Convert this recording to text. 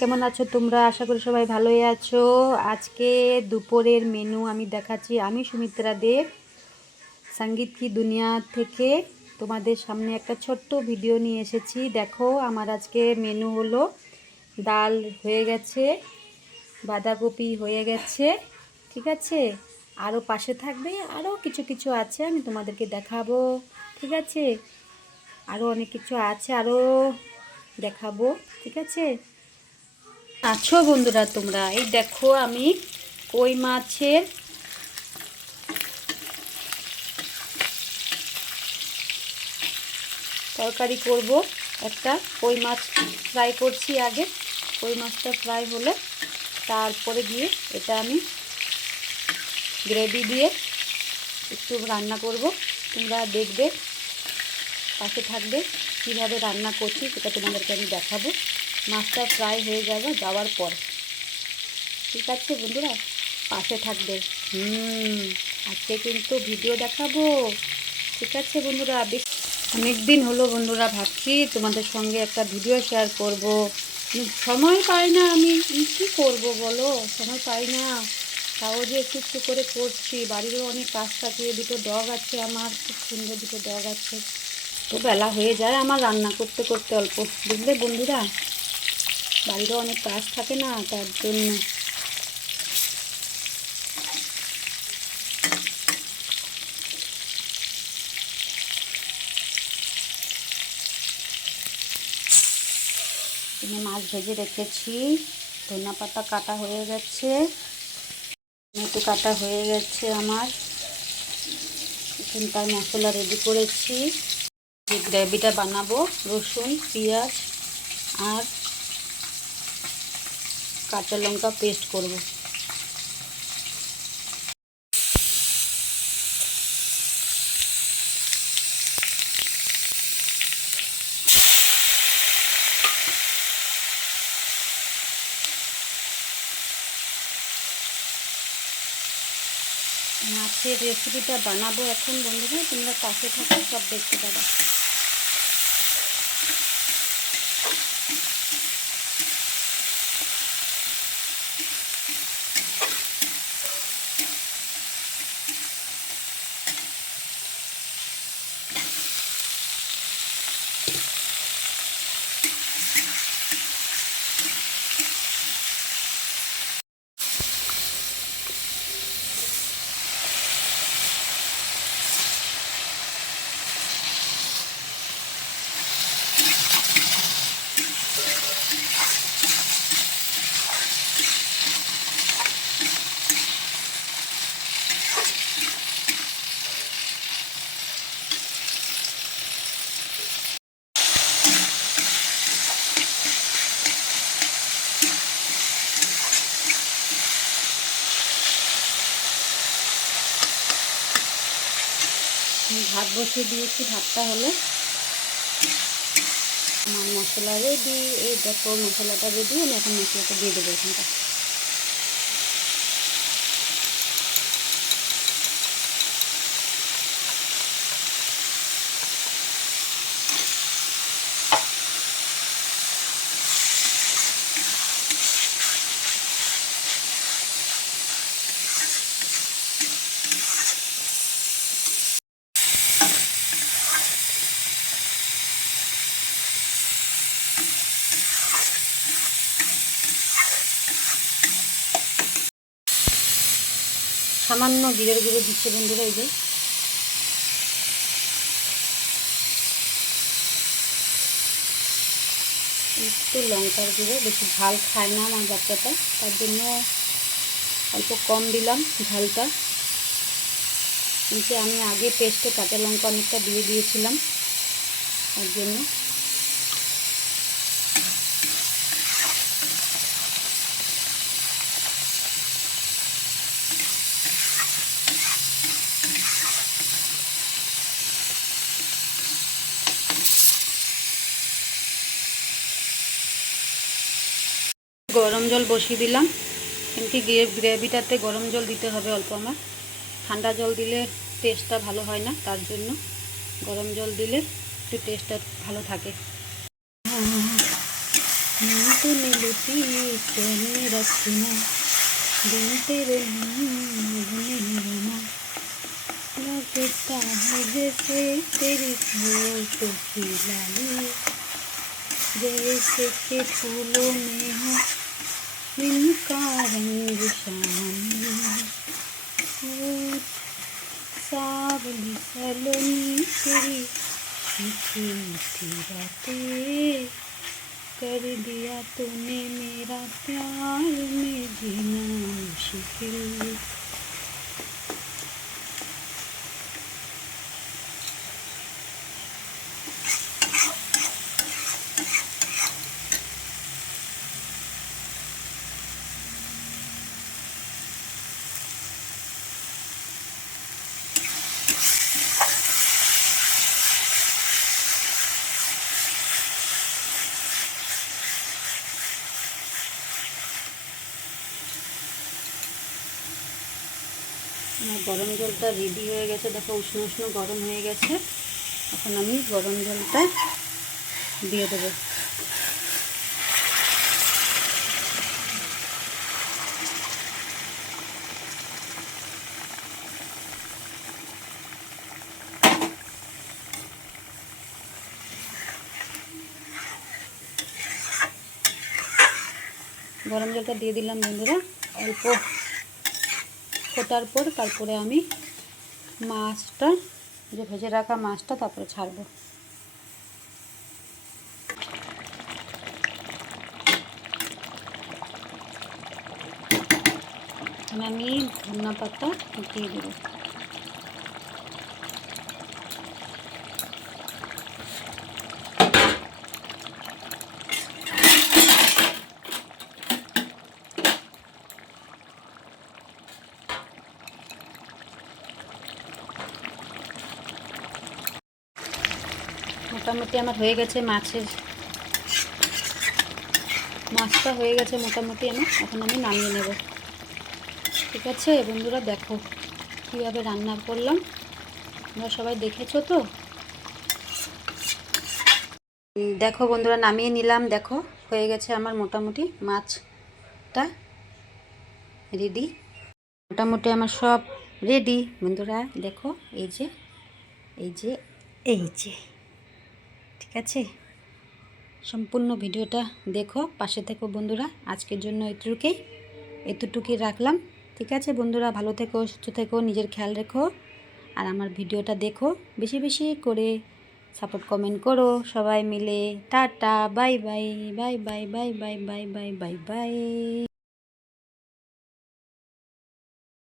কেমন আছো তোমরা? আশা করি সবাই ভালোই আছো। আজকে দুপুরের মেনু আমি দেখাচ্ছি। আমি সুমিত্রা দেব, সঙ্গীত কি দুনিয়া থেকে তোমাদের সামনে একটা ছোট্ট ভিডিও নিয়ে এসেছি। দেখো, আমার আজকে মেনু হলো ডাল হয়ে গেছে, বাঁধাকপি হয়ে গেছে, ঠিক আছে, আরও পাশে থাকবে, আরও কিছু কিছু আছে, আমি তোমাদেরকে দেখাবো, ঠিক আছে। আরও অনেক কিছু আছে, আরও দেখাবো, ঠিক আছে। আছো বন্ধুরা তোমরা? এই দেখো, আমি কই মাছের তরকারি করব। একটা কই মাছ ফ্রাই করছি আগে। কই মাছটা ফ্রাই হলে তারপরে দিয়ে এটা আমি গ্রেভি দিয়ে একটু রান্না করব। তোমরা দেখবে, পাশে থাকবে, কীভাবে রান্না করছি সেটা তোমাদেরকে আমি দেখাবো। মাছটা ফ্রাই হয়ে যাওয়ার পর, ঠিক আছে বন্ধুরা, পাশে থাকবে। আজকে কিন্তু ভিডিও দেখাবো, ঠিক আছে বন্ধুরা। অনেক দিন হলো বন্ধুরা, ভাবছি তোমাদের সঙ্গে একটা ভিডিও শেয়ার করব, সময় পাই না। আমি কী করব বলো, সময় পাই না। তাও যে একটু একটু করে করছি। বাড়িরও অনেক কাজ থাকে, দুটো ডগ আছে আমার, খুব সুন্দর দুটো ডগ আছে। তো বেলা হয়ে যায় আমার রান্না করতে করতে অল্প, বুঝলে বন্ধুরা। বাড়িরও অনেক কাজ থাকে না, তার জন্য। এখানে মাছ ভেজে রেখেছি, ধনিয়া পাতা কাটা হয়ে গেছে, টমেটো কাটা হয়ে গেছে আমার। এখানটায় মশলা রেডি করেছি। যে গ্রেভিটা বানাবো, রসুন, পেঁয়াজ আর কাঁচা লঙ্কা পেস্ট করব। মাছের রেসিপিটা বানাবো এখন বন্ধুরা, তোমরা পাশে থাকো, সব দেখতে পাবে। ভাত বসিয়ে দিয়েছি, ভাতটা হলে আমার মশলা রেডি। এই দেখো, মশলাটা রেডি। আমি এখন মশলাটা দিয়ে দেবো এখানটা। সামান্য জিরের গুঁড়ো দিচ্ছে বন্ধুরা, এই যে। একটু লঙ্কার গুঁড়ো, বেশি ঝাল খায় না আমার বাচ্চাটা, তার জন্য অল্প কম দিলাম ঝালটা। কিন্তু আমি আগে পেস্টে কাঁচা লঙ্কা অনেকটা দিয়ে দিয়েছিলাম, তার জন্য। গরম জল বসিয়ে দিলাম, কিন্তু গ্রেভিটাতে গরম জল দিতে হবে অল্প আমার। ঠান্ডা জল দিলে টেস্টটা ভালো হয় না, তার জন্য গরম জল দিলে একটু টেস্টটা ভালো থাকে। तूने लुटी चैन रखना दिन तेरे लगता है जैसे तेरी होठों की लाली जैसे के फूलों में हो इनका रंग शामिल सावली सलोनी तेरी मीठी मीठी बातें कर दिया तूने मेरा प्यार में जीना मुश्किल। আমার গরম জলটা রেডি হয়ে গেছে, দেখো উষ্ণ উষ্ণ গরম হয়ে গেছে। এখন আমি গরম জলটা দিয়ে দেবো। গরম জলটা দিয়ে দিলাম বন্ধুরা, অল্প ফোটার পর তারপরে আমি মাছটা যে ভেজে রাখা মাছটা তারপরে ছাড়বো। আমি ধনিয়া পাতা দিয়ে দেবো। মোটামুটি আমার হয়ে গেছে মাছটা হয়ে গেছে মোটামুটি আমার। এখন আমি নামিয়ে নেব। ঠিক আছে বন্ধুরা, দেখো কীভাবে রান্না করলাম, তোমরা সবাই দেখেছো তো। দেখো বন্ধুরা নামিয়ে নিলাম, দেখো হয়ে গেছে আমার মোটামুটি মাছটা রেডি। মোটামুটি আমার সব রেডি বন্ধুরা, দেখো এই যে এই যে এই যে। ঠিক আছে, সম্পূর্ণ ভিডিওটা দেখো, পাশে থেকো বন্ধুরা। আজকের জন্য এতটুকুই রাখলাম। ঠিক আছে বন্ধুরা, ভালো থেকো, সুস্থ থেকো, নিজের খেয়াল রেখো। আর আমার ভিডিওটা দেখো, বেশি বেশি করে সাপোর্ট কমেন্ট করো সবাই মিলে। Tata, bye bye, bye bye, bye bye, bye bye, bye bye.